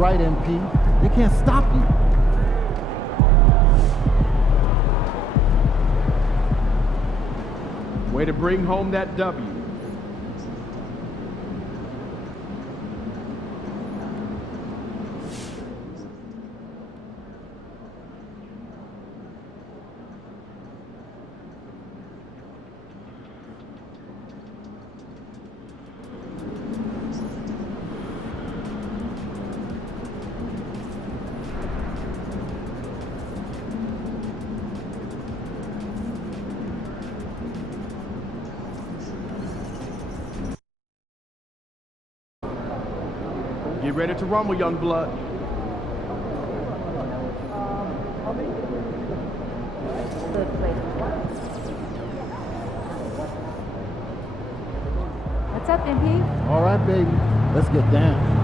right, MP. They can't stop you. Way to bring home that W. Get ready to rumble, young blood. What's up, MP? All right, baby. Let's get down.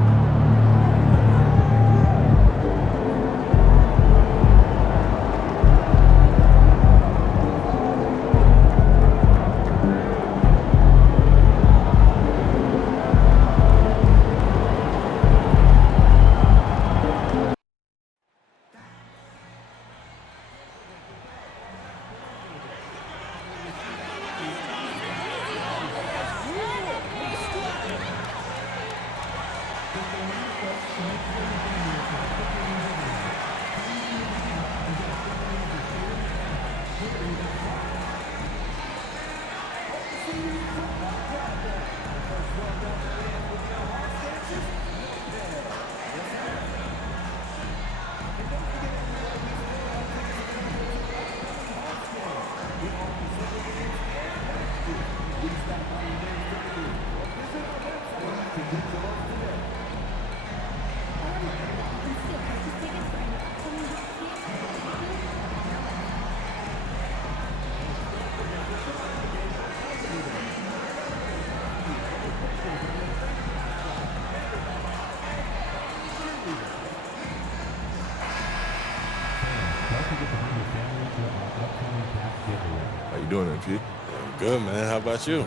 How you doing, MP? I'm good, man. How about you?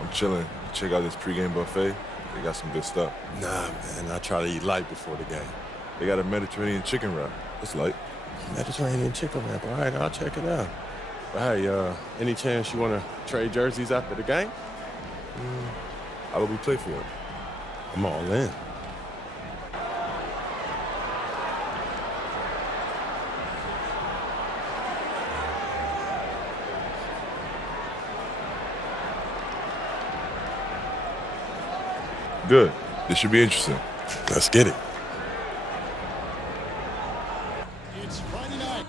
I'm chilling. Check out this pregame buffet. They got some good stuff. Nah, man. I try to eat light before the game. They got a Mediterranean chicken wrap. It's light. Mediterranean chicken wrap. All right, I'll check it out. But hey, any chance you want to trade jerseys after the game? How would we play for it? I'm all in. Good. This should be interesting. Let's get it. It's Friday night.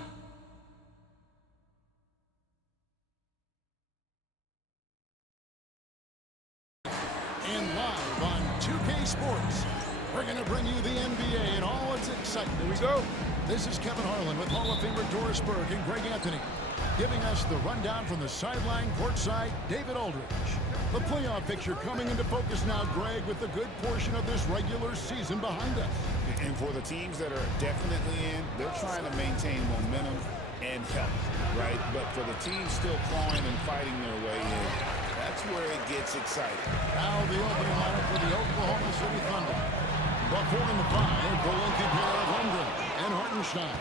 And live on 2K Sports, we're going to bring you the NBA and all its excitement. Here we go. This is Kevin Harlan with Hall of Famer Doris Burke and Greg Anthony, giving us the rundown from the sideline courtside, David Aldridge. The playoff picture coming into focus now, Greg, with a good portion of this regular season behind us. And for the teams that are definitely in, they're trying to maintain momentum and health, right? But for the teams still clawing and fighting their way in, that's where it gets exciting. Now the opening lineup for the Oklahoma City Thunder. The 4 and the 5, the lengthy pair of Holmgren and Hartenstein.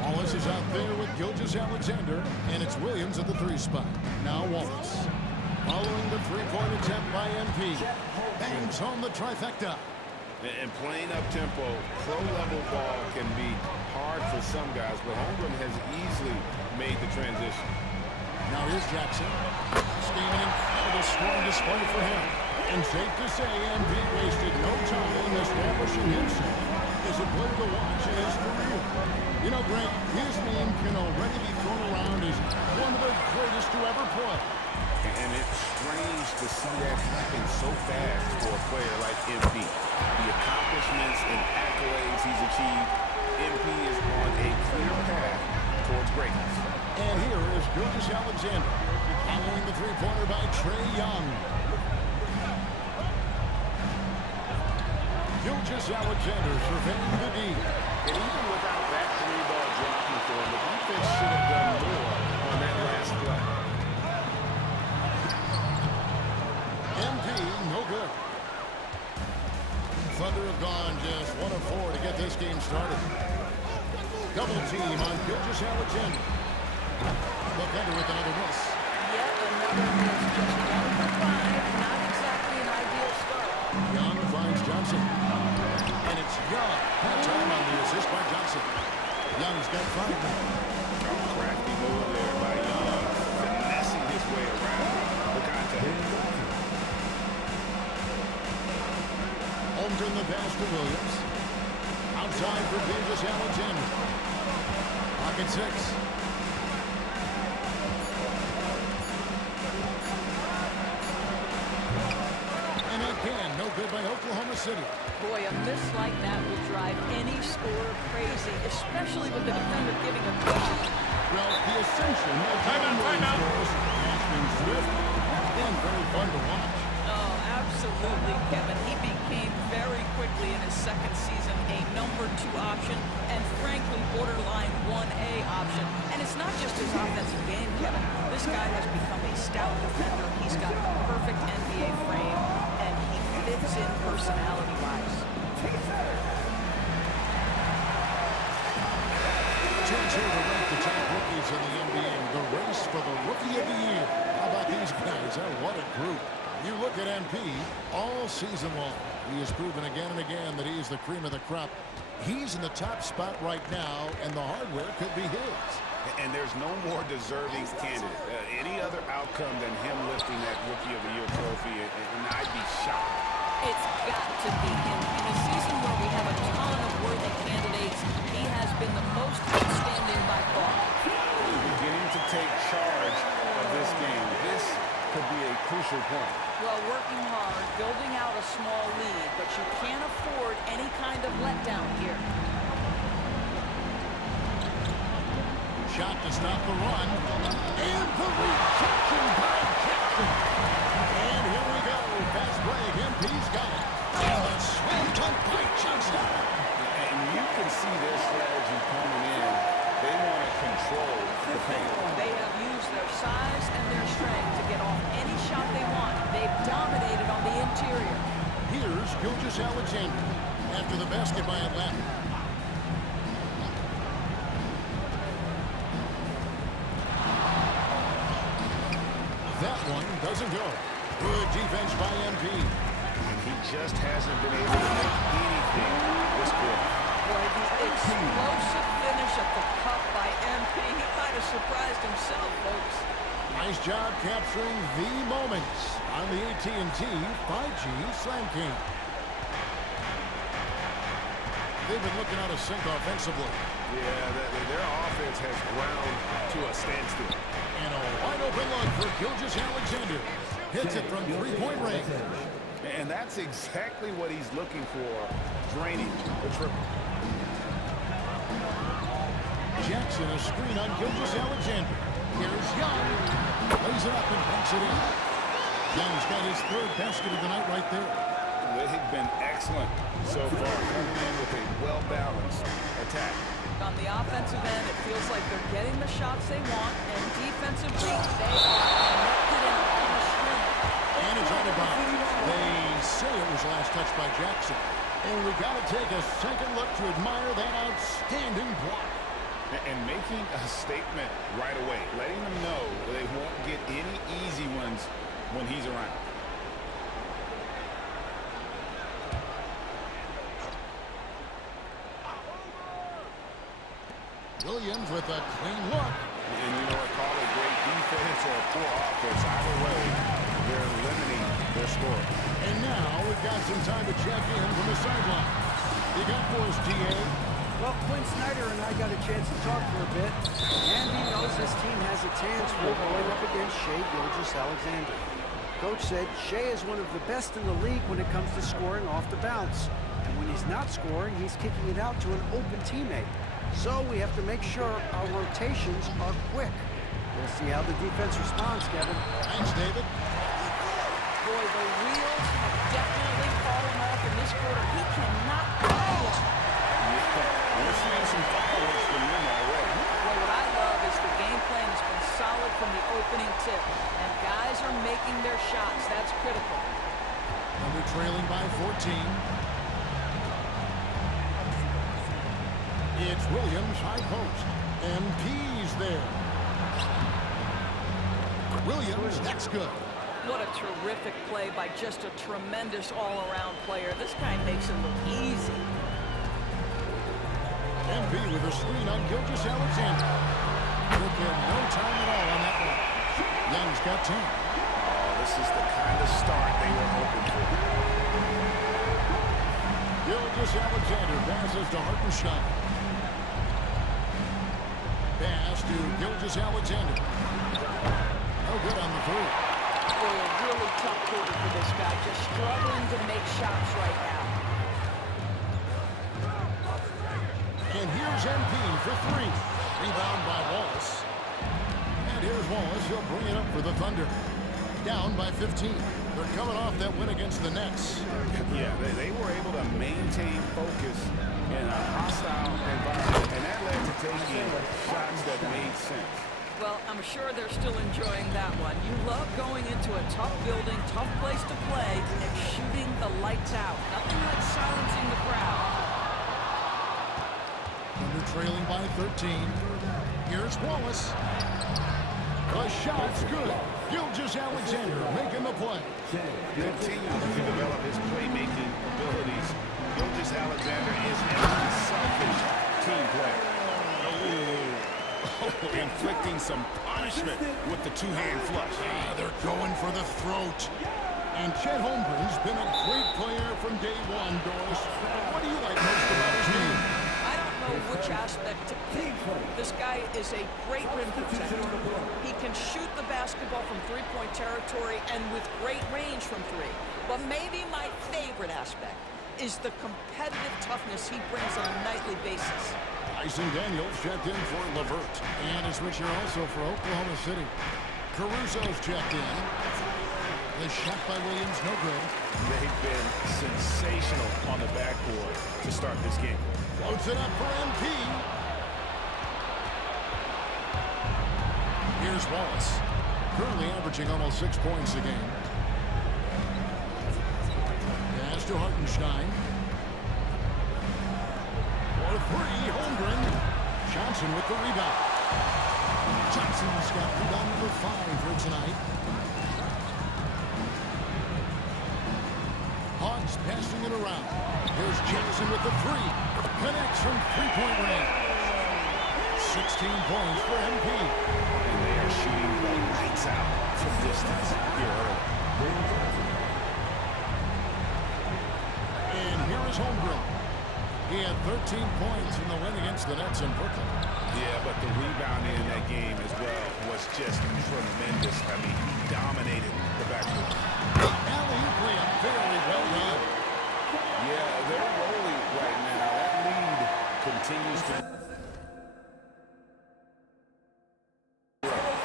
Wallace is out there with Gilgeous-Alexander, and it's Williams at the 3 spot. Now Wallace. Following the three-point attempt by MP. Bangs home the trifecta. And playing up-tempo, pro-level ball can be hard for some guys, but Holmgren has easily made the transition. Now here's Jackson. Scheming an incredible scoring display for him. And safe to say, MP wasted no time in establishing himself as a player to watch in his career. You know, Greg, his name can already be thrown around as one of the greatest to ever play. And it's strange to see that happen so fast for a player like MP. The accomplishments and accolades he's achieved, MP is on a clear path towards greatness. And here is Gilgeous-Alexander, following the three-pointer by Trae Young. Gilgeous-Alexander surveying the D. And even without that three-ball dropping for him, the defense should have done more on that last play. MP, no good. Thunder have gone just 1 of 4 to get this game started. Double team on Gilgeous Alexander. The Thunder with another miss. Yet another miss. Just 1 for 5. Not exactly an ideal start. Young finds Johnson. And it's Young. That time on the assist by Johnson. Young's got 5 now. Crafty move there by Young, finessing his way around the contact. Holmgren the pass to Williams. Outside for Gilgeous Alexander. Pocket 6. And again, no good by Oklahoma City. Boy, a miss like that will drive any scorer crazy, especially with the defender giving a cushion. Well, the ascension of John Williams scores has been swift and very fun to watch. Oh, absolutely, Kevin. He became very quickly in his second season a number 2 option and frankly borderline 1A option. And it's not just his offensive game, Kevin. This guy has become a stout defender. He's got a perfect NBA frame and he fits in personality-wise. Chance here to rank the top rookies in the NBA. The race for the Rookie of the Year. How about these guys? What a group. You look at MP all season long. He has proven again and again that he is the cream of the crop. He's in the top spot right now, and the hardware could be his. And there's no more deserving candidate. Any other outcome than him lifting that Rookie of the Year trophy, and I'd be shocked. It's got to be him. In a season where we have a ton of worthy candidates, he has been the most outstanding by far. He's beginning to take charge of this game. This could be a crucial point. Well, working hard, building out a small lead, but you can't afford any kind of letdown here. Shot to stop the run. And the rejection by Jackson. And here we go. Fast break. MP's got it. And the slam dunk by Johnson. And you can see their strategy coming in. They want to control the paint. They have used their size and their strength to get off any shot they want. They've dominated on the interior. Here's Gilgeous Alexander after the basket by Atlanta. That one doesn't go. Good defense by MP. And he just hasn't been able to make anything this quarter. Boy, the explosive finish at the cup by MP. He might have surprised himself, folks. Nice job capturing the moments on the AT&T 5G Slam King. They've been looking out of sync offensively. Yeah, their offense has ground to a standstill. And a wide open look for Gilgeous Alexander. Hits it from three-point range. And that's exactly what he's looking for, draining the triple. Jackson, a screen on Gilgeous Alexander. Here's Young. Lays it up and banks it in. Young's got his 3rd basket of the night right there. They've been excellent so far, coming in with a well-balanced attack. On the offensive end, it feels like they're getting the shots they want, and defensively, they are connected and on the string. And it's out of bounds. They say it was last touched by Jackson. And we got to take a second look to admire that outstanding block. And making a statement right away, letting them know they won't get any easy ones when he's around. Williams with a clean look. And you know what, call it great defense or poor offense. Either way, they're limiting their score. And now we've got some time to check in from the sideline. You got for us, T.A.? Well, Quinn Snyder and I got a chance to talk for a bit, and he knows this team has a chance for going up against Shai Gilgeous-Alexander. Coach said Shai is one of the best in the league when it comes to scoring off the bounce. And when he's not scoring, he's kicking it out to an open teammate. So we have to make sure our rotations are quick. We'll see how the defense responds, Kevin. Thanks, David. Boy, the wheels have definitely fallen off in this quarter. He cannot play it. We're seeing some fireworks from him already. Well, what I love is the game plan has been solid from the opening tip, and guys are making their shots. That's critical. Under trailing by 14. It's Williams high post. MP's there. Williams, that's good. What a terrific play by just a tremendous all-around player. This guy makes it look easy. MP with a screen on Gilgeous-Alexander. Took him no time at all on that one. Young's got 10. Oh, this is the kind of start they were hoping for. Gilgeous-Alexander passes to Hartenstein. Pass to Gilgeous-Alexander. No good on the through. Boy, a really tough quarter for this guy. Just struggling to make shots right now. And here's MP for three. Rebound by Wallace. And here's Wallace. He'll bring it up for the Thunder. Down by 15. They're coming off that win against the Nets. Yeah, they were able to maintain focus in a hostile environment, and that led to taking shots that made sense. Well, I'm sure they're still enjoying that one. You love going into a tough building, tough place to play, and shooting the lights out. Nothing like silencing the crowd. Thunder trailing by 13. Here's Wallace. The shot's good. Gilgeous-Alexander making the play. Continues to develop his playmaking abilities. Gilgeous-Alexander is an unselfish team player. Inflicting some punishment with the two-hand flush. They're going for the throat. And Chet Holmgren's been a great player from day one, Doris. What do you like most about his game? I don't know which aspect to pick. This guy is a great rim protector. He can shoot the basketball from three-point territory and with great range from three. But maybe my favorite aspect is the competitive toughness he brings on a nightly basis. Tyson Daniels checked in for LeVert. And a switcher also for Oklahoma City. Caruso's checked in. The shot by Williams, no good. They've been sensational on the backboard to start this game. Floats it up for MP. Here's Wallace. Currently averaging almost 6 points a game. Pass to Hartenstein. For three, Holmgren. Johnson with the rebound. Johnson's got rebound number 5 for tonight. Hawks passing it around. Here's Jackson with the three. Connects from three-point range. 16 points for MP. And they are shooting the lights out from distance here early. And here is Holmgren. He had 13 points in the win against the Nets in Brooklyn. Yeah, but the rebounding in that game as well was just tremendous. I mean, he dominated the backcourt. Alley-oop layup, very well done. Yeah, they're rolling right now. That lead continues to...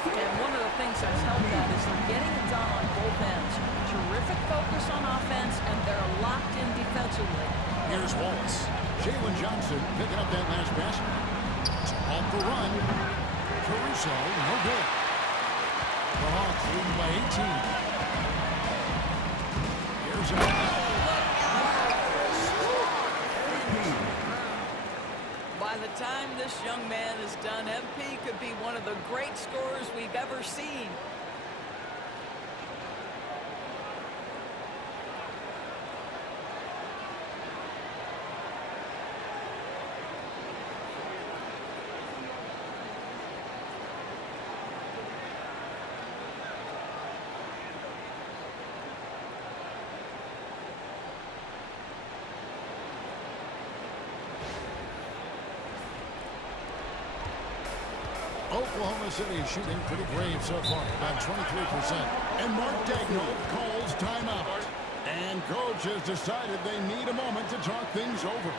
And one of the things that's helped that is they're getting it done on both ends. Terrific focus on offense, and they're locked in defensively. Here's Wallace. Jalen Johnson picking up that last basket. Off the run. Caruso, no good. The Hawks leading by 18. Here's a... By the time this young man is done, MP could be one of the great scorers we've ever seen. Oklahoma City shooting pretty brave so far, about 23%. And Mark Daigneault calls timeout. And coach has decided they need a moment to talk things over.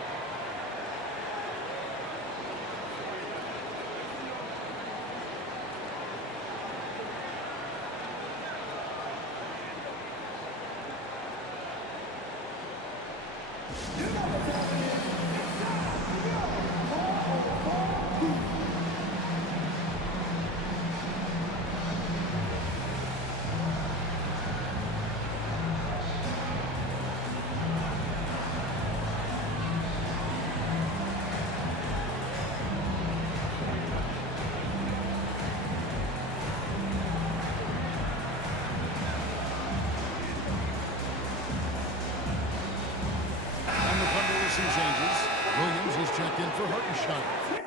jersey changes. Williams is checked in for Hartenstein.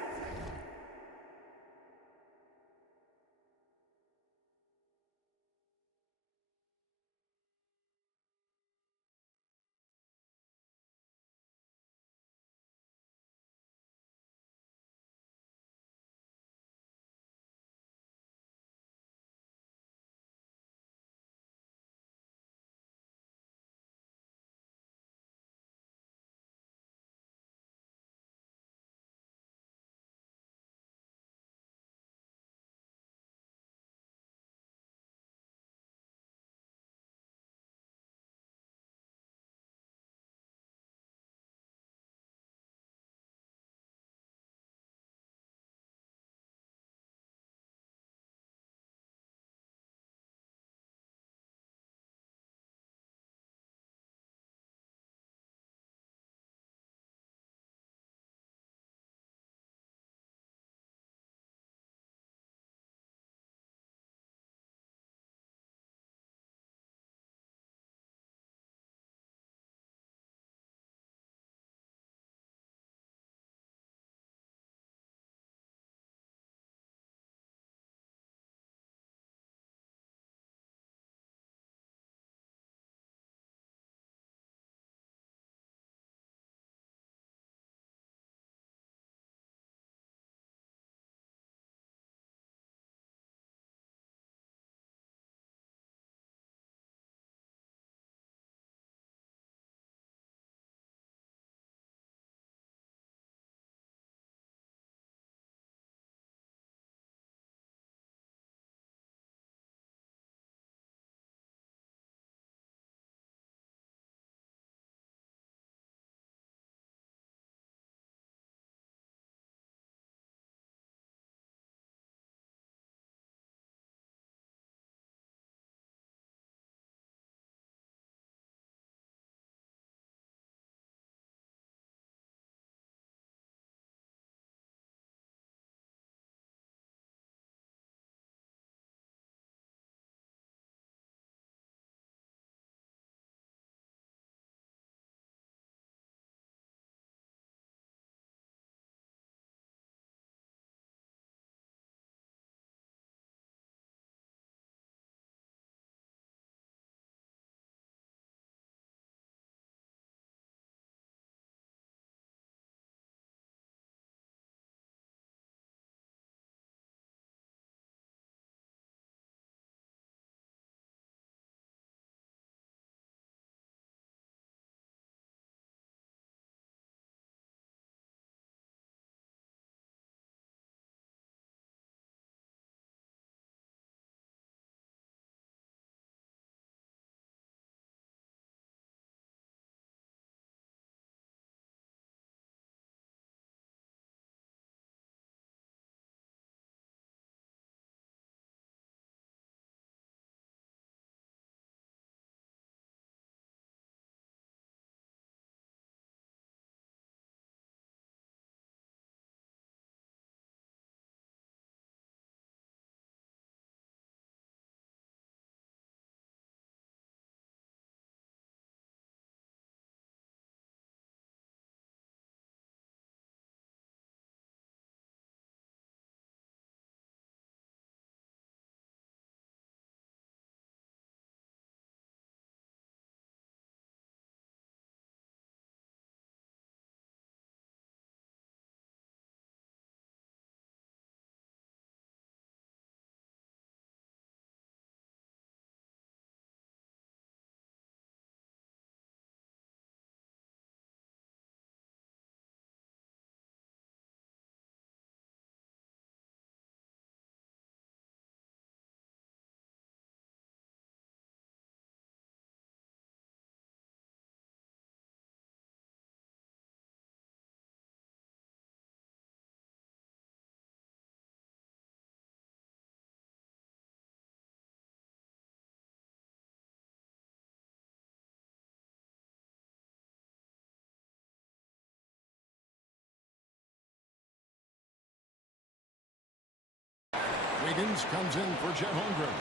Wiggins comes in for Chet Holmgren.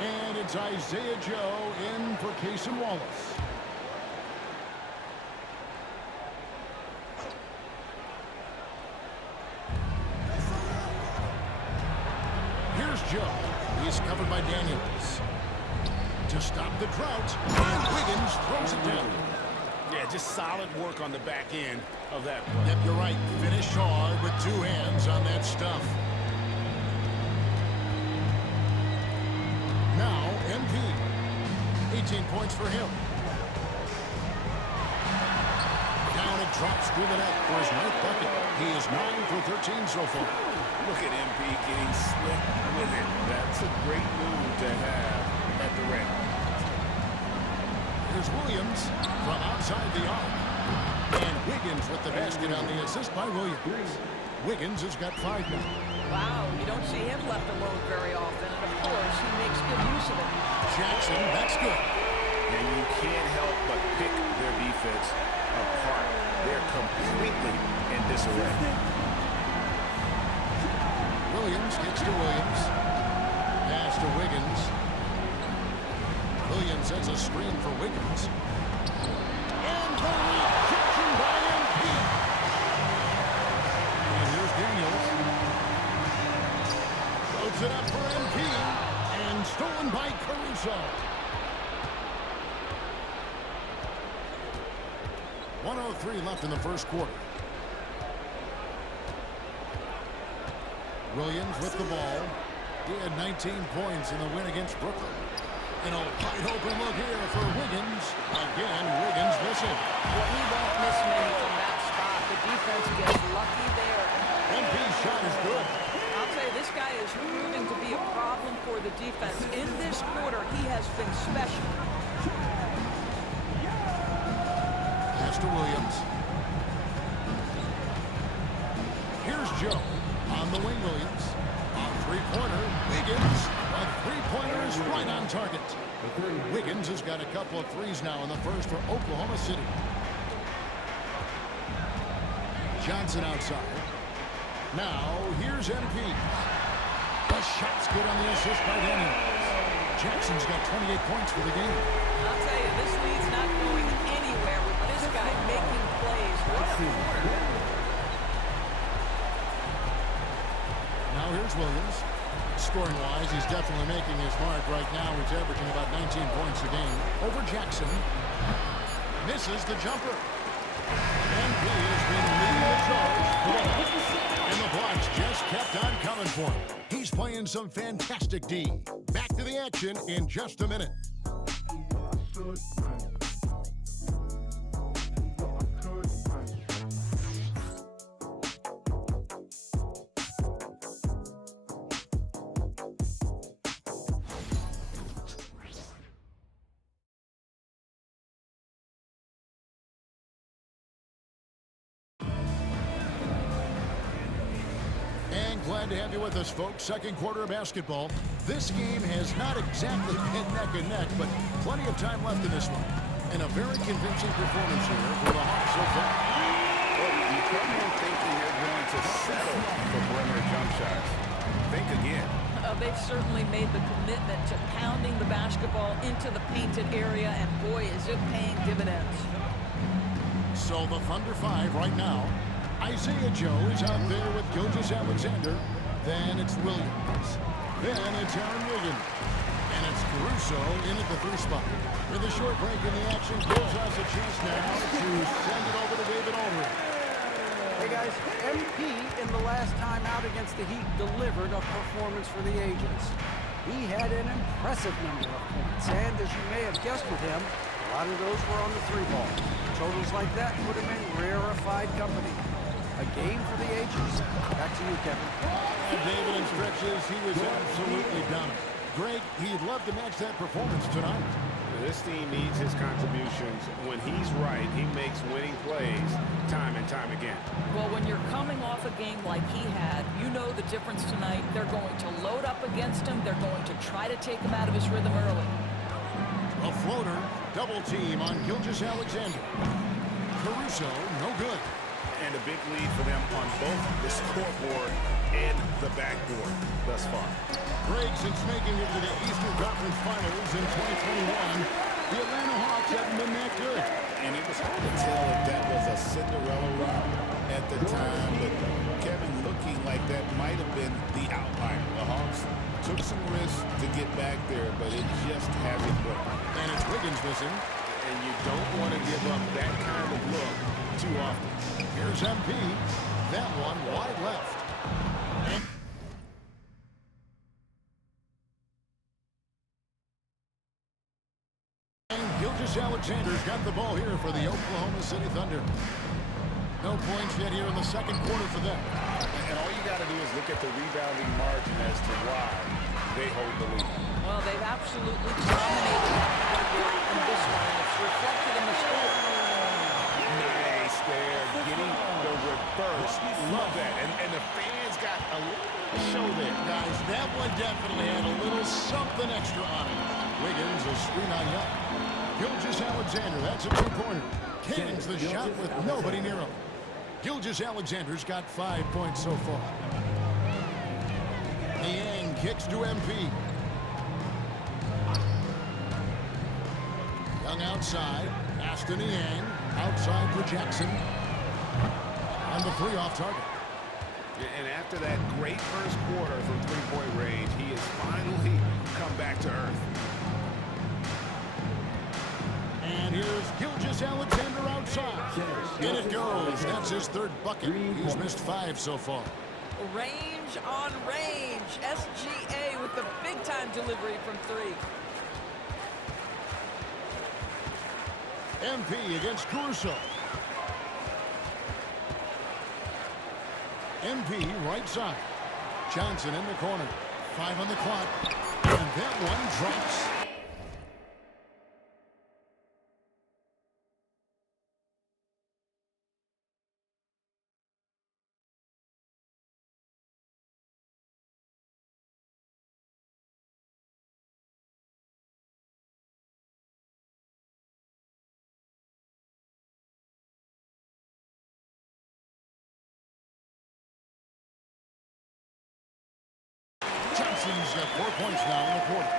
And it's Isaiah Joe in for Casey Wallace. Joe. He's covered by Daniels. To stop the drought, and Wiggins throws it down. Yeah, just solid work on the back end of that play. Yep, you're right. Finish hard with 2 hands on that stuff. Now, MP. 18 points for him. Down it drops through the net for his 9th bucket. He is 9 for 13 so far. Look at MP getting slick with it. That's a great move to have at the rim. Here's Williams from outside the arc. And Wiggins with the basket on the assist by Williams. Wiggins has got 5 now. Wow, you don't see him left alone very often. And of course, he makes good use of it. Jackson, that's good. And you can't help but pick their defense apart. They're completely in disarray. Williams gets to Williams. Pass to Wiggins. Williams sets a screen for Wiggins. And the rejection by MP. And here's Daniels. Floats it up for MP. And stolen by Caruso. 1:03 left in the first quarter. Williams with the ball. He had 19 points in the win against Brooklyn. And a wide open look here for Wiggins. Again, Wiggins missing. Well, he won't miss many from that spot. The defense gets lucky there. MP's shot is good. I'll tell you, this guy is proving to be a problem for the defense. In this quarter, he has been special. Pass to Williams. Here's Joe. On the wing, Williams. On three-pointer, Wiggins. A three-pointer is right on target. Wiggins has got a couple of threes now in the first for Oklahoma City. Johnson outside. Now, here's MP. The shot's good on the assist by Daniels. Jackson's got 28 points for the game. I'll tell you, this lead's not going anywhere with this guy making plays. What a quarter. Now here's Williams. Scoring-wise, he's definitely making his mark right now. He's averaging about 19 points a game. Over Jackson. Misses the jumper. MP has been leading the charge. And the blocks just kept on coming for him. He's playing some fantastic D. Back to the action in just a minute. Glad to have you with us, folks. Second quarter of basketball. This game has not exactly been neck and neck, but plenty of time left in this one. And a very convincing performance here for the Hawks so far. Well, you come in thinking you're going to settle for perimeter jump shots. Think again. They've certainly made the commitment to pounding the basketball into the painted area, and boy, is it paying dividends. So the Thunder 5 right now. Isaiah Joe is out there with Gilgeous-Alexander. Then it's Williams. Then it's Aaron Wiggins. And it's Caruso in at the 3 spot. With a short break in the action, gives us a chance now to send it over to David Aldridge. Hey guys, MP in the last time out against the Heat delivered a performance for the ages. He had an impressive number of points, and as you may have guessed with him, a lot of those were on the 3-ball. Totals like that put him in rarefied company. A game for the ages. Back to you, Kevin. And David in stretches, he was absolutely dominant. Greg, he'd love to match that performance tonight. This team needs his contributions. When he's right, he makes winning plays time and time again. Well, when you're coming off a game like he had, you know the difference tonight. They're going to load up against him. They're going to try to take him out of his rhythm early. A floater, double team on Gilgeous-Alexander. Caruso, no good. And a big lead for them on both the scoreboard and the backboard thus far. Greg, since making it to the Eastern Conference Finals in 2021, the Atlanta Hawks haven't been that good. And it was hard to tell if that was a Cinderella run at at the time, but Kevin looking like that might have been the outlier. The Hawks took some risks to get back there, but it just hasn't worked. And it's Wiggins missing. And you don't want to give up that kind of look too often. Here's MP. That one wide left. And Gilgeous-Alexander's got the ball here for the Oklahoma City Thunder. No points yet here in the second quarter for them. And all you got to do is look at the rebounding margin as to why they hold the lead. Well, they've absolutely dominated that category in this one, and it's reflected in the score. Nice there, getting the reverse. Love that. And the fans got a little show there. Guys, that one definitely had a little something extra on it. Wiggins a screen on Young. Gilgeous-Alexander, that's a two-pointer. Cannons the shot with nobody near him. Gilgeous-Alexander's got 5 points so far. Niang kicks to MP. Young outside. Pass to Niang. Outside for Jackson. And the three off target. And after that great first quarter from three-point range, he has finally come back to earth. And here's Gilgeous-Alexander outside. In it goes. That's his third bucket. He's missed 5 so far. Range on range. SGA with the big-time delivery from 3. MP against Caruso. MP right side. Johnson in the corner. 5 on the clock. And that one drops. Johnson's got 4 points now in the quarter.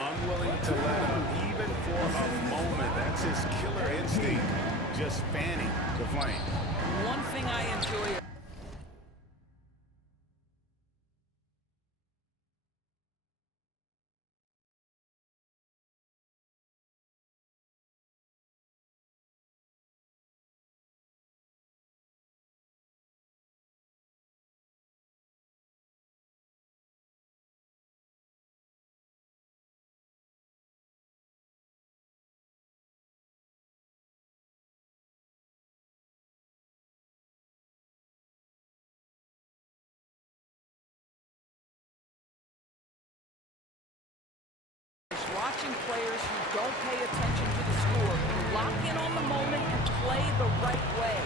Unwilling to let up even for a moment. That's his killer instinct, just fanning the flame. One thing I enjoy. Watching players who don't pay attention to the score, lock in on the moment and play the right way.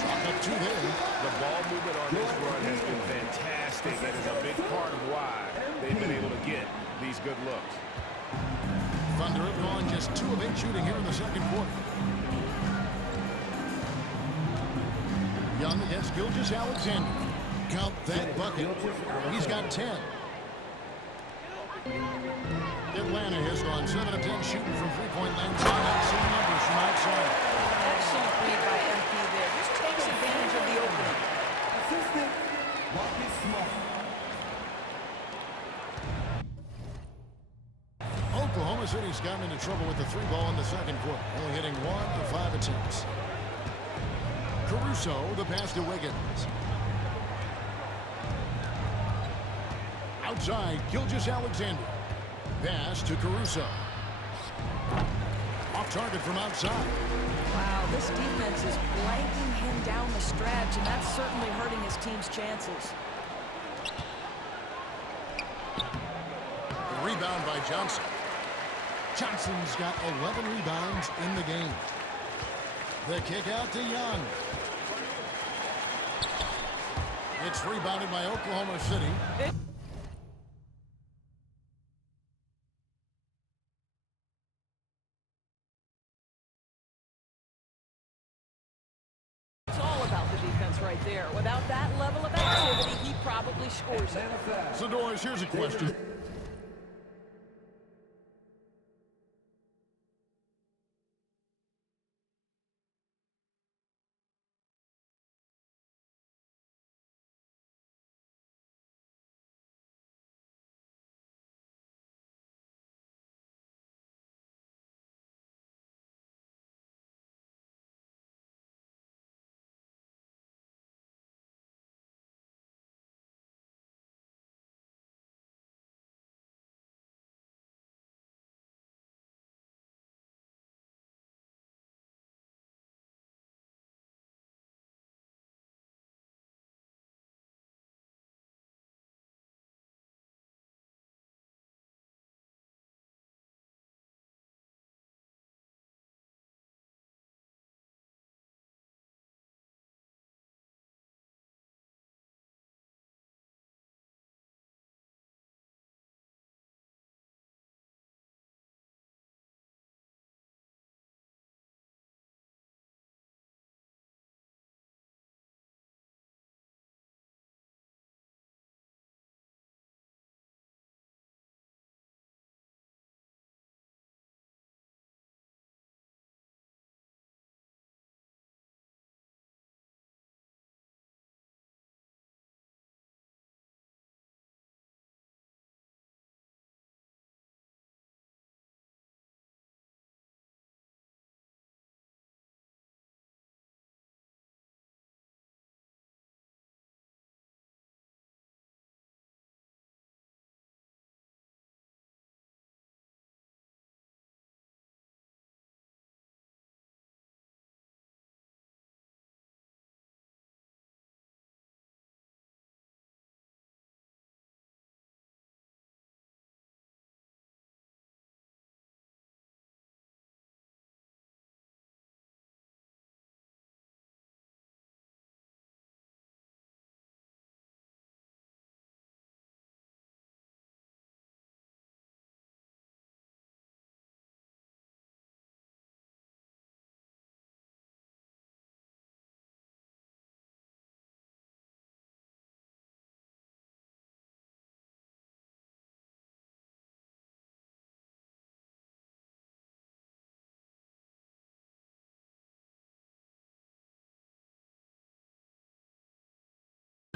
Chalk up 2 there. The ball movement on this run has been fantastic. That is a big part of why they've been able to get these good looks. Thunder have gone just 2 of 8 shooting here in the second quarter. Young against Gilgeous-Alexander. Count that bucket. He's got 10. Atlanta has gone 7 of 10 shooting from three-point land. Some numbers from outside. Excellent read by MP there. Just takes advantage of the opening. Assistant, Marcus Smart. Oklahoma City's gotten into trouble with the 3 ball in the second quarter, only hitting 1 of 5 attempts. Caruso, the pass to Wiggins. Outside, Gilgeous-Alexander. Pass to Caruso. Off target from outside. Wow, this defense is blanking him down the stretch, and that's certainly hurting his team's chances. A rebound by Johnson. Johnson's got 11 rebounds in the game. The kick out to Young. It's rebounded by Oklahoma City. It's all about the defense right there. Without that level of activity, he probably scores it. So, Doris, here's a question.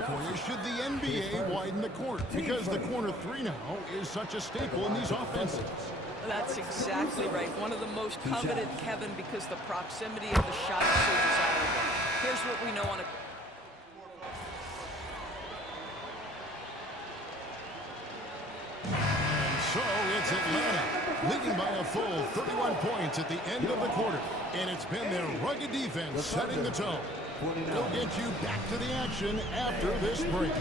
For you, should the NBA widen the court? Because the corner three now is such a staple in these offenses. That's exactly right. One of the most coveted, Kevin, because the proximity of the shot is so desirable. Here's what we know on a... And so it's Atlanta, leading by a full 31 points at the end of the quarter. And it's been their rugged defense setting the tone. We'll get you back to the action after this break.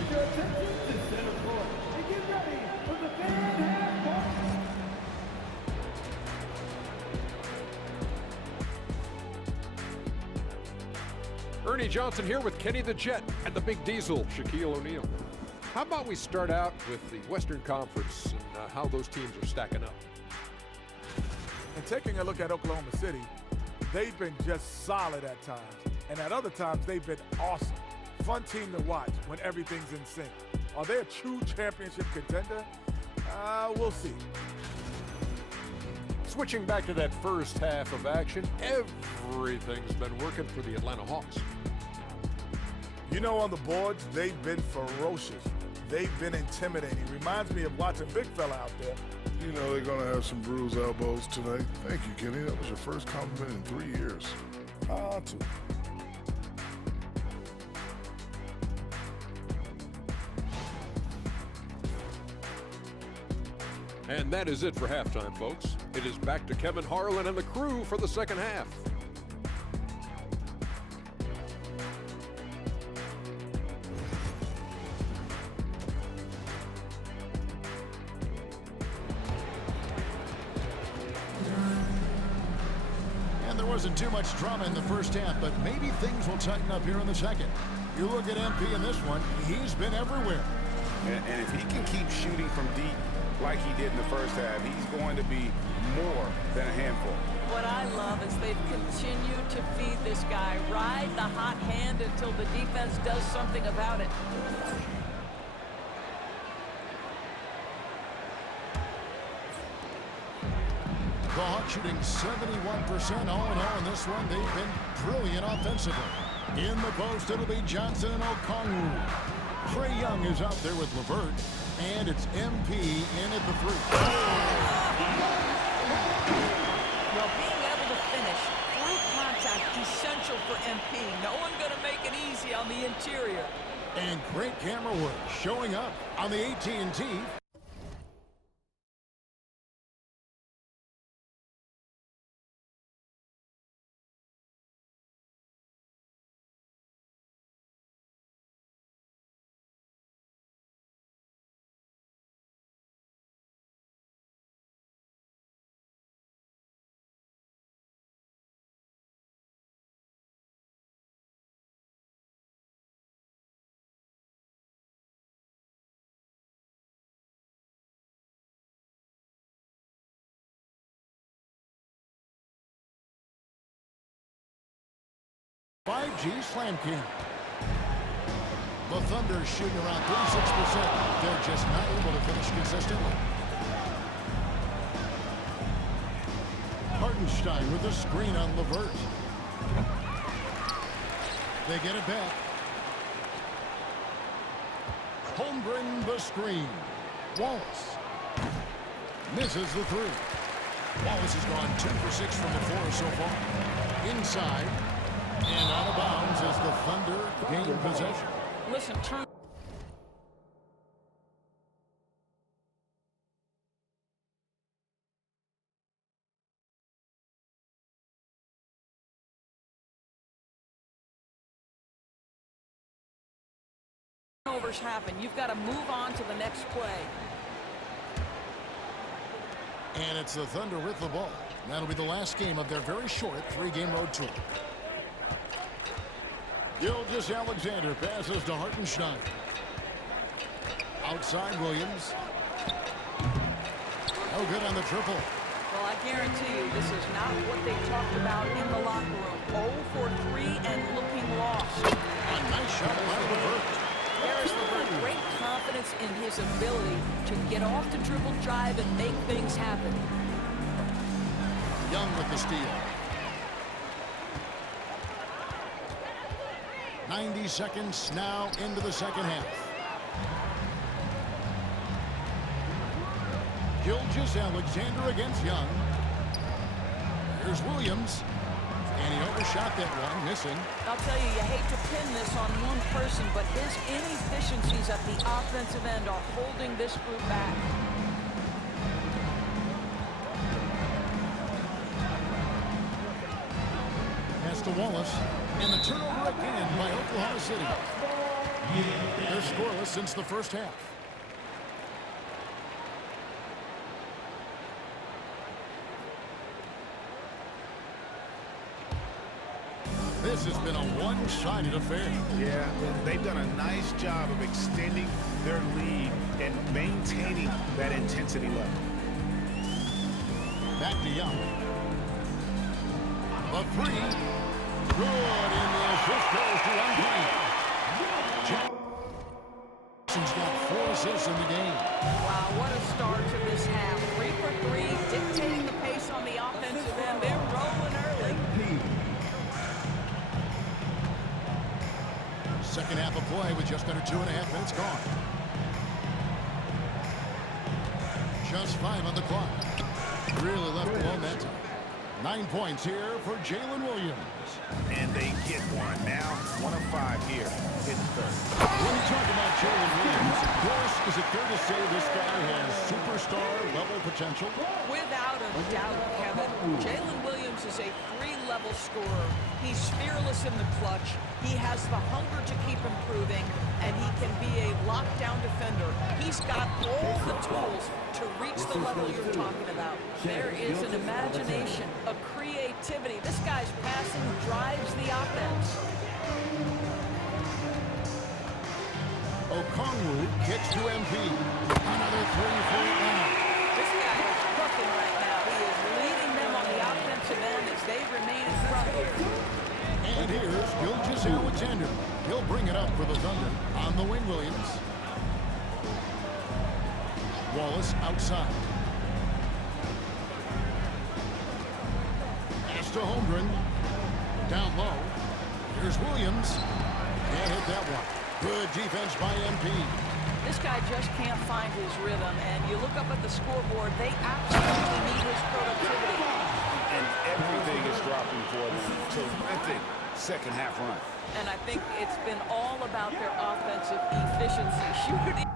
Ernie Johnson here with Kenny the Jet and the Big Diesel, Shaquille O'Neal. How about we start out with the Western Conference and how those teams are stacking up? And taking a look at Oklahoma City, they've been just solid at times. And at other times, they've been awesome. Fun team to watch when everything's in sync. Are they a true championship contender? We'll see. Switching back to that first half of action, everything's been working for the Atlanta Hawks. You know, on the boards, they've been ferocious. They've been intimidating. Reminds me of watching big fella out there. You know they're going to have some bruised elbows tonight. Thank you, Kenny. That was your first compliment in 3 years. Too. And that is it for halftime, folks. It is back to Kevin Harlan and the crew for the second half. And there wasn't too much drama in the first half, but maybe things will tighten up here in the second. You look at MP in this one, he's been everywhere. And if he can keep shooting from deep like he did in the first half, he's going to be more than a handful. What I love is they've continued to feed this guy, ride the hot hand until the defense does something about it. The Hawks shooting 71% all in all in this one. They've been brilliant offensively. In the post, it'll be Johnson and Okongwu. Trae Young is out there with LeVert, and it's MP in at the three. Well, being able to finish through contact, essential for MP. No one going to make it easy on the interior. And great camera work showing up on the AT&T. Slam King. The Thunder shooting around 36%. They're just not able to finish consistently. Hartenstein with the screen on LeVert. They get it back. Holmgren the screen. Wallace misses the three. Wallace has gone 2 for 6 from the floor so far. Inside. And out of bounds as the Thunder gain possession. Listen, turnovers happen. You've got to move on to the next play. And it's the Thunder with the ball. That'll be the last game of their very short 3-game road tour. Gilgeous-Alexander passes to Hartenstein. Outside Williams. No good on the triple. Well, I guarantee you this is not what they talked about in the locker room. 0 for 3 and looking lost. A nice shot by LeVert. There's LeVert. Great confidence in his ability to get off the dribble drive and make things happen. Young with the steal. 90 seconds now into the second half. Gilgeous-Alexander against Young. Here's Williams. And he overshot that one, missing. I'll tell you, you hate to pin this on one person, but his inefficiencies at the offensive end are holding this group back. Pass to Wallace. And the turnover again by Oklahoma City. They're scoreless since the first half. This has been a one-sided affair. Yeah, they've done a nice job of extending their lead and maintaining that intensity level. Back to Young. A three. Good, and the assist goes to MP. Jackson's got 4 assists in the game. Wow, what a start to this half. 3 for 3, dictating the pace on the offensive end. They're rolling early. Second half of play with just under 2.5 minutes gone. Just 5 on the clock. Really left alone that time. 9 points here for Jalen Williams. And they get one now. 1 of 5 here. Hitting third. When you talk about Jalen Williams, of course, is it fair to say this guy has superstar-level potential? Without a doubt, Kevin. Jalen Williams is a 3-level scorer. He's fearless in the clutch. He has the hunger to keep improving, and he can be a lockdown defender. He's got all the tools to reach the level you're talking about. There is an imagination, a creativity. This guy's passing drives the offense. Okongwu kicks to MP. Another 3 for Atlanta. This guy is cooking right now. He is leading them on the offensive end as they remain in front here. And here's Gilgeous-Alexander. He'll bring it up for the Thunder on the wing, Williams. Wallace outside. Pass to Holmgren. Down low. Here's Williams. Can't hit that one. Good defense by MP. This guy just can't find his rhythm, and you look up at the scoreboard, they absolutely need his productivity. And everything is dropping for them. Terrific second half run. And I think it's been all about their offensive efficiency. Shooting.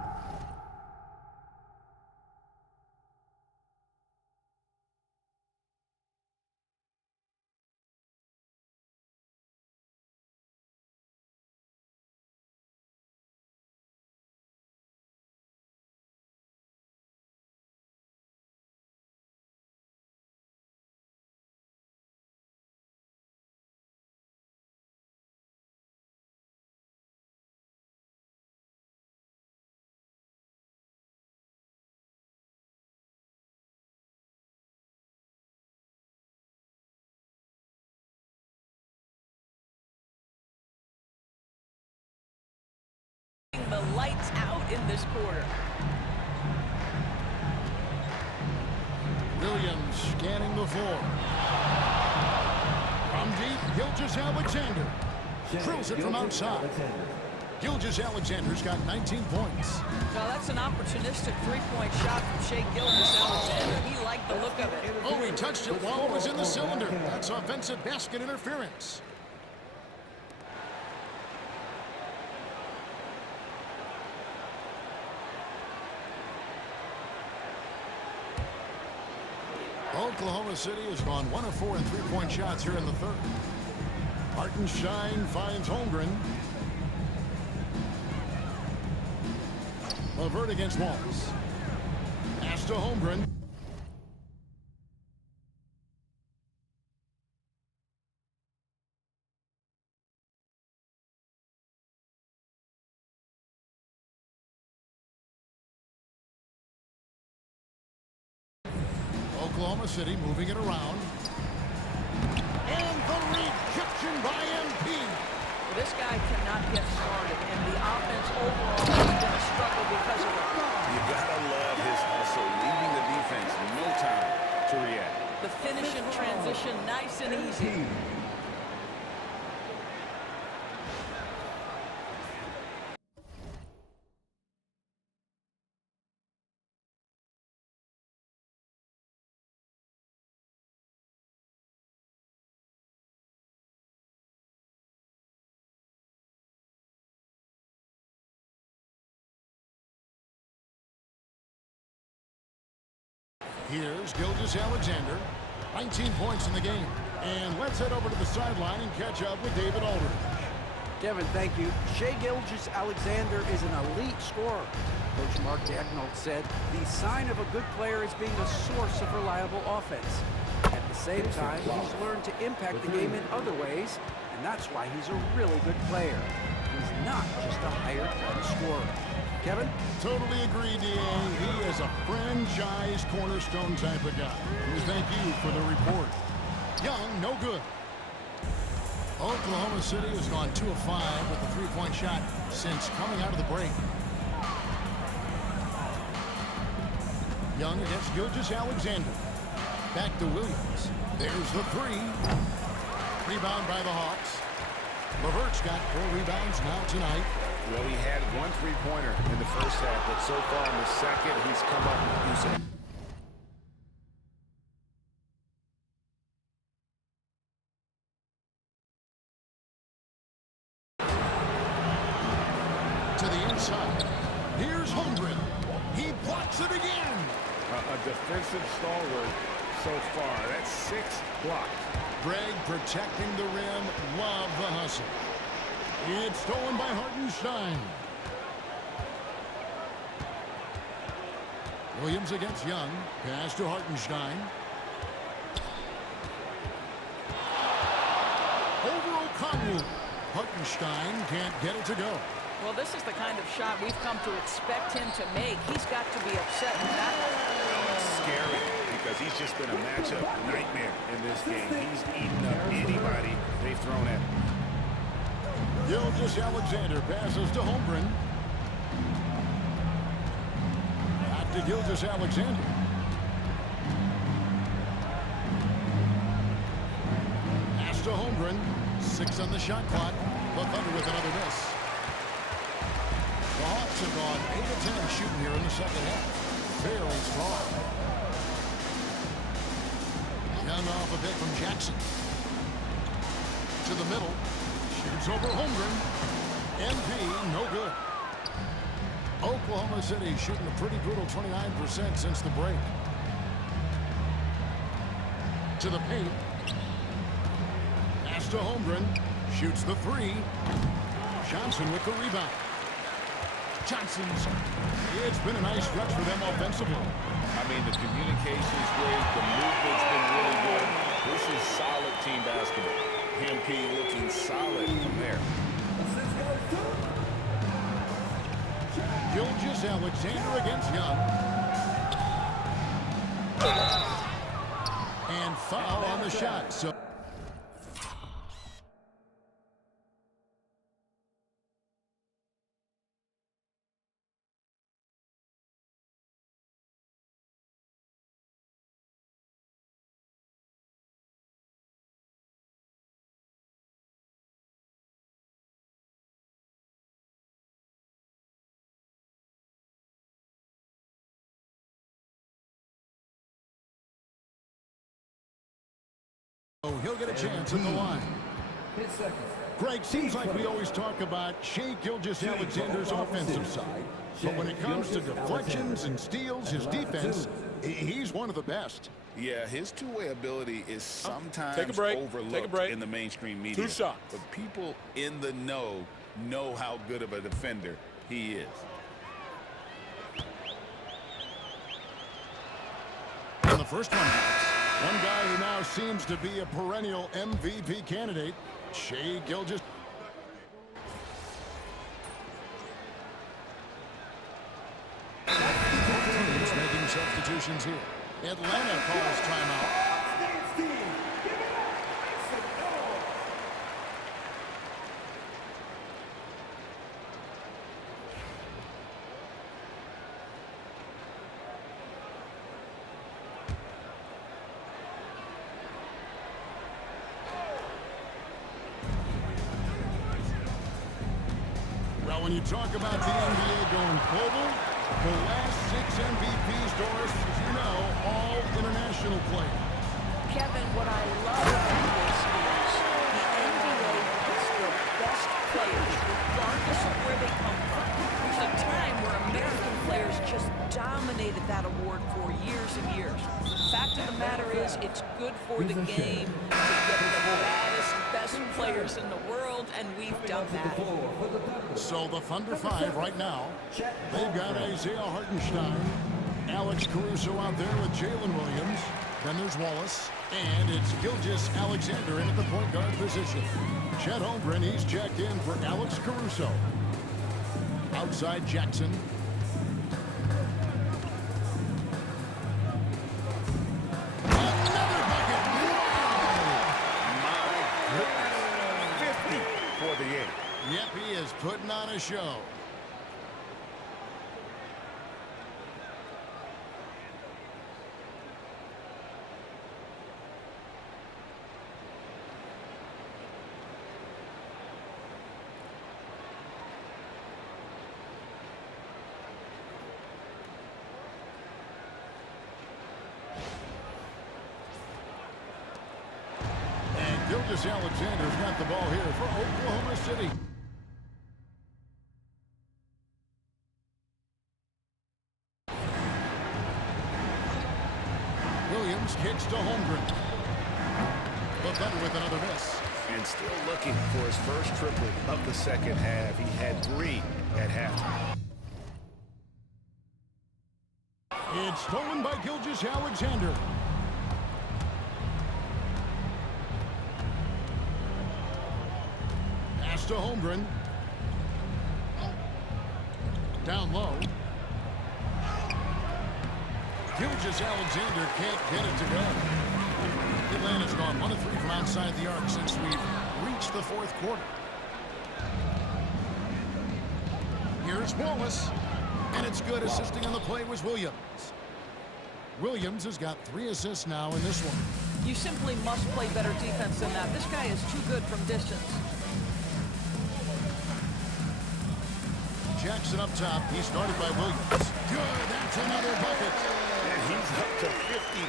The lights out in this quarter. Williams scanning the floor. From deep, Gilgeous-Alexander. Drills it from outside. Gilgeous-Alexander's got 19 points. Now that's an opportunistic three-point shot from Shai Gilgeous-Alexander. He liked the look of it. Oh, he touched it while it was in the cylinder. That's offensive basket interference. Oklahoma City has gone 1 of 4 in three-point shots here in the third. Hartenstein finds Holmgren. Levert against Wallace. Pass to Holmgren. Oklahoma City moving it around. And the rejection by MP. This guy cannot get started, and the offense overall has been a struggle because of it. You gotta love his hustle, leaving the defense no time to react. The finish and transition, nice and easy. Here's Gilgeous-Alexander. 19 points in the game. And let's head over to the sideline and catch up with David Aldridge. Kevin, thank you. Shai Gilgeous-Alexander is an elite scorer. Coach Mark Daigneault said the sign of a good player is being a source of reliable offense. At the same time, he's learned to impact the game in other ways, and that's why he's a really good player. He's not just a hired gun scorer. Kevin? Totally agree, D.A. He is a franchise cornerstone type of guy. We thank you for the report. Young, no good. Oklahoma City has gone 2 of 5 with the three-point shot since coming out of the break. Young against Gilgeous-Alexander. Back to Williams. There's the three. Rebound by the Hawks. LeVert's got 4 rebounds now tonight. Well, he had 1 3-pointer in the first half, but so far in the second, he's come up with using. To the inside. Here's Holmgren. He blocks it again. A defensive stalwart so far. That's 6 blocks. Greg protecting the rim. Love the hustle. It's stolen by Hartenstein. Williams against Young. Pass to Hartenstein. Over O'Connell. Hartenstein can't get it to go. Well, this is the kind of shot we've come to expect him to make. He's got to be upset with that one. It's scary because he's just been a matchup nightmare in this game. He's eaten up anybody they've thrown at him. Gilgeous-Alexander passes to Holmgren. Back to Gilgeous-Alexander. Pass to Holmgren. 6 on the shot clock. The Thunder with another miss. The Hawks have gone 8 of 10 shooting here in the second half. Very strong. Young off a bit from Jackson. To the middle. Shoots over Holmgren. MP, no good. Oklahoma City shooting a pretty brutal 29% since the break. To the paint. Pass to Holmgren. Shoots the three. Johnson with the rebound. Johnson's. It's been a nice stretch for them offensively. I mean, the communication's great. The movement's been really good. This is solid team basketball. MP looking solid from there. Gilgeous-Alexander against Young. And foul on the shot. So. He'll get a chance at the line. Greg, seems like we always talk about Shai Gilgeous-Alexander's offensive side, but when it comes to deflections and steals, his defense, he's one of the best. Yeah, his two-way ability is sometimes overlooked in the mainstream media. 2 shots. But people in the know how good of a defender he is. And the first one counts. One guy who now seems to be a perennial MVP candidate, Shai Gilgeous. Teams making substitutions here. Atlanta calls timeout. Well, when you talk about the NBA going global, the last 6 MVPs, Doris, as you know, all international players. Kevin, what I love about this is the NBA wants the best players, regardless of where they come from. There's a time where American players just dominated that award for years and years. Fact of the matter is, it's good for the game to get the baddest, best players in the world, and we've done that. So the Thunder 5 right now. They've got Isaiah Hartenstein, Alex Caruso out there with Jalen Williams. Then there's Wallace, and it's Gilgeous Alexander in at the point guard position. Chet Holmgren, he's checked in for Alex Caruso. Outside Jackson. Another bucket. My goodness. 50 for the 8. Yep, he is putting on a show. Gilgeous Alexander's got the ball here for Oklahoma City. Williams kicks to Holmgren. The Thunder with another miss. And still looking for his first triple of the second half. He had 3 at halftime. It's stolen by Gilgeous Alexander. Pass to Holmgren. Down low. Gilgeous Alexander can't get it to go. Atlanta's gone 1 of 3 from outside the arc since we've reached the fourth quarter. Here's Wallace. And it's good. Assisting on the play was Williams. Williams has got 3 assists now in this one. You simply must play better defense than that. This guy is too good from distance. Jackson up top. He started by Williams. Good. That's another bucket. And he's up to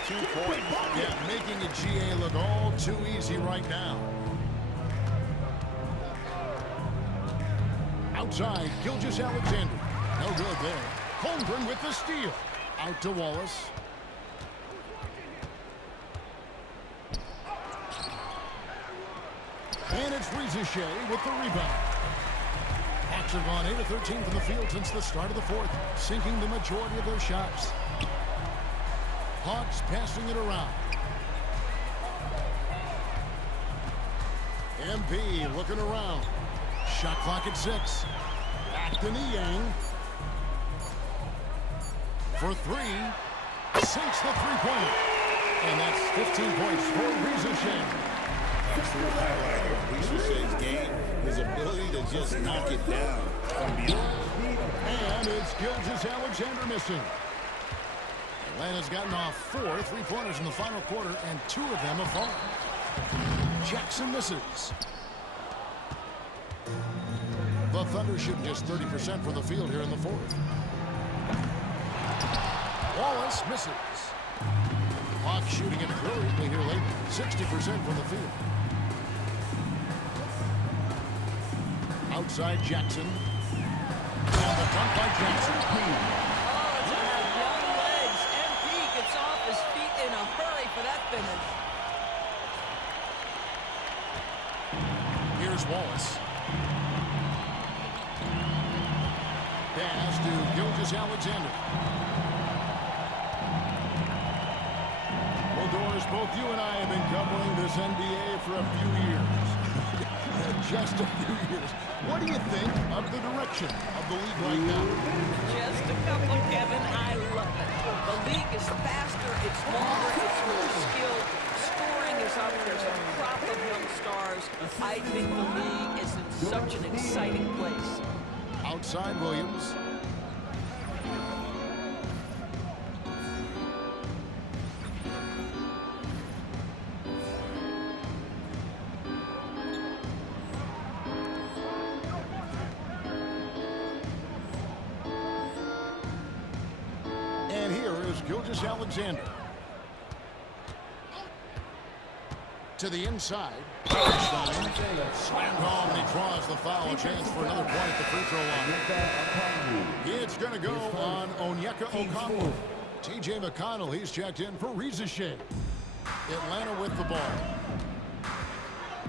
52 points. Yeah, making a GA look all too easy right now. Outside, Gilgeous Alexander. No good there. Holmgren with the steal. Out to Wallace. And it's Shea with the rebound. Hawks have gone 8 of 13 from the field since the start of the fourth, sinking the majority of their shots. Hawks passing it around. MP looking around. Shot clock at 6. Back to Niang. For 3. Sinks the three-pointer. And that's 15 points for Shea. Absolute highlight of Shea's game, his ability to just knock it down from beyond. And it's Gilgeous Alexander missing. Atlanta's gotten off 4 three-pointers in the final quarter, and 2 of them have fallen. Jackson misses. The Thunder shooting just 30% from the field here in the fourth. Wallace misses. Hawks shooting it brilliantly here lately, 60% from the field. Outside Jackson. And the dunk by Jackson. Oh, it's on young legs. MP gets off his feet in a hurry for that finish. Here's Wallace. Pass to Gilgeous Alexander. Well, Doris, both you and I have been covering this NBA for a few years. Just a few years. What do you think of the direction of the league right now? Just a couple, Kevin. I love it. The league is faster, it's longer, it's more skilled. Scoring is up. There's a crop of young stars. I think the league is in such an exciting place. Outside Williams. And here is Gilgeous Alexander. To the inside. Slammed home, and he draws the foul, a chance for another point at the free throw line. It's going to go on Onyeka Okongwu. T.J. McConnell, he's checked in for Reza Shea. Atlanta with the ball.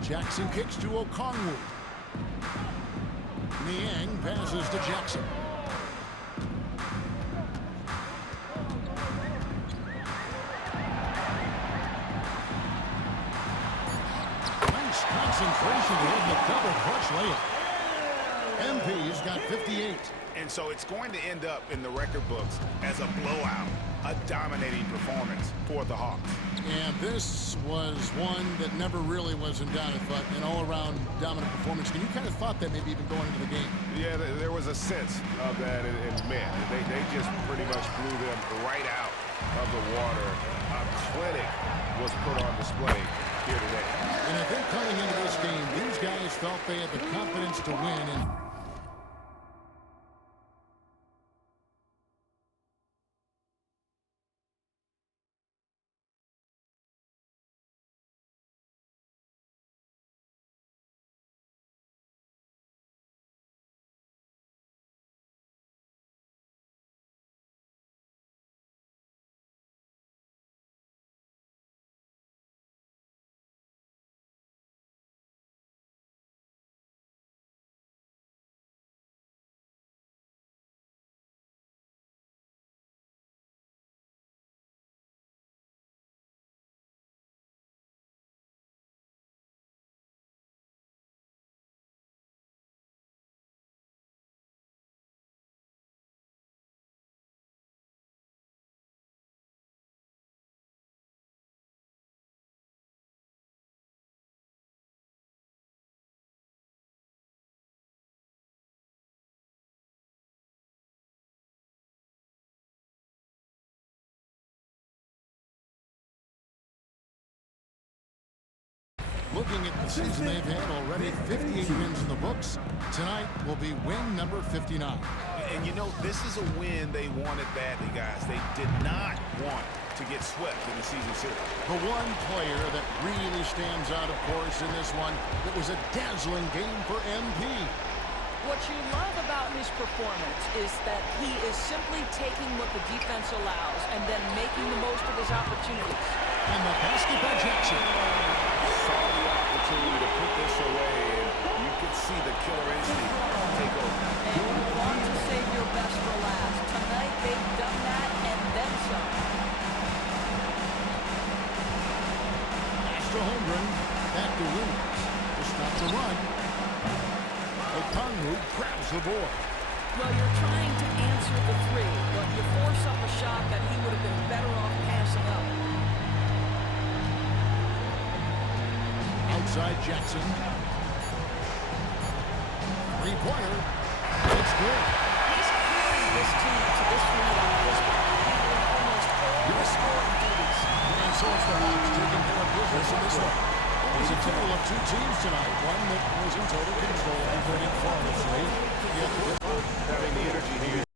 Jackson kicks to Okongwu. Niang passes to Jackson. Nice concentration with the double clutch layup. MP's got 58. And so it's going to end up in the record books as a blowout, a dominating performance for the Hawks. And this was one that never really was in doubt, but an all-around dominant performance. And you kind of thought that maybe even going into the game. Yeah, there was a sense of that, and man, they just pretty much blew them right out of the water. A clinic was put on display here today. And I think coming into this game, these guys felt they had the confidence to win. And looking at the season they've had already, 58 wins in the books. Tonight will be win number 59. And you know, this is a win they wanted badly, guys. They did not want to get swept in the season series. The one player that really stands out, of course, in this one, it was a dazzling game for MP. What you love about his performance is that he is simply taking what the defense allows and then making the most of his opportunities. And the basket by Jackson. Saw the opportunity to put this away, and you could see the killer instinct take over. And you want to save your best for last. Tonight, they've done that and then some. Pass to Holmgren. Back to Williams. To stop the run. Okongwu grabs the board. Well, you're trying to answer the three, but you force up a shot that he would have been better off passing up. Outside Jackson. Three-pointer. It's good. He's carried this team to this lead on this one, handling almost all the scoring duties. And so it's the Hawks taking care of business in this one. It was a tale of two teams tonight. One that was in total control and winning flawlessly. The other Having the energy here.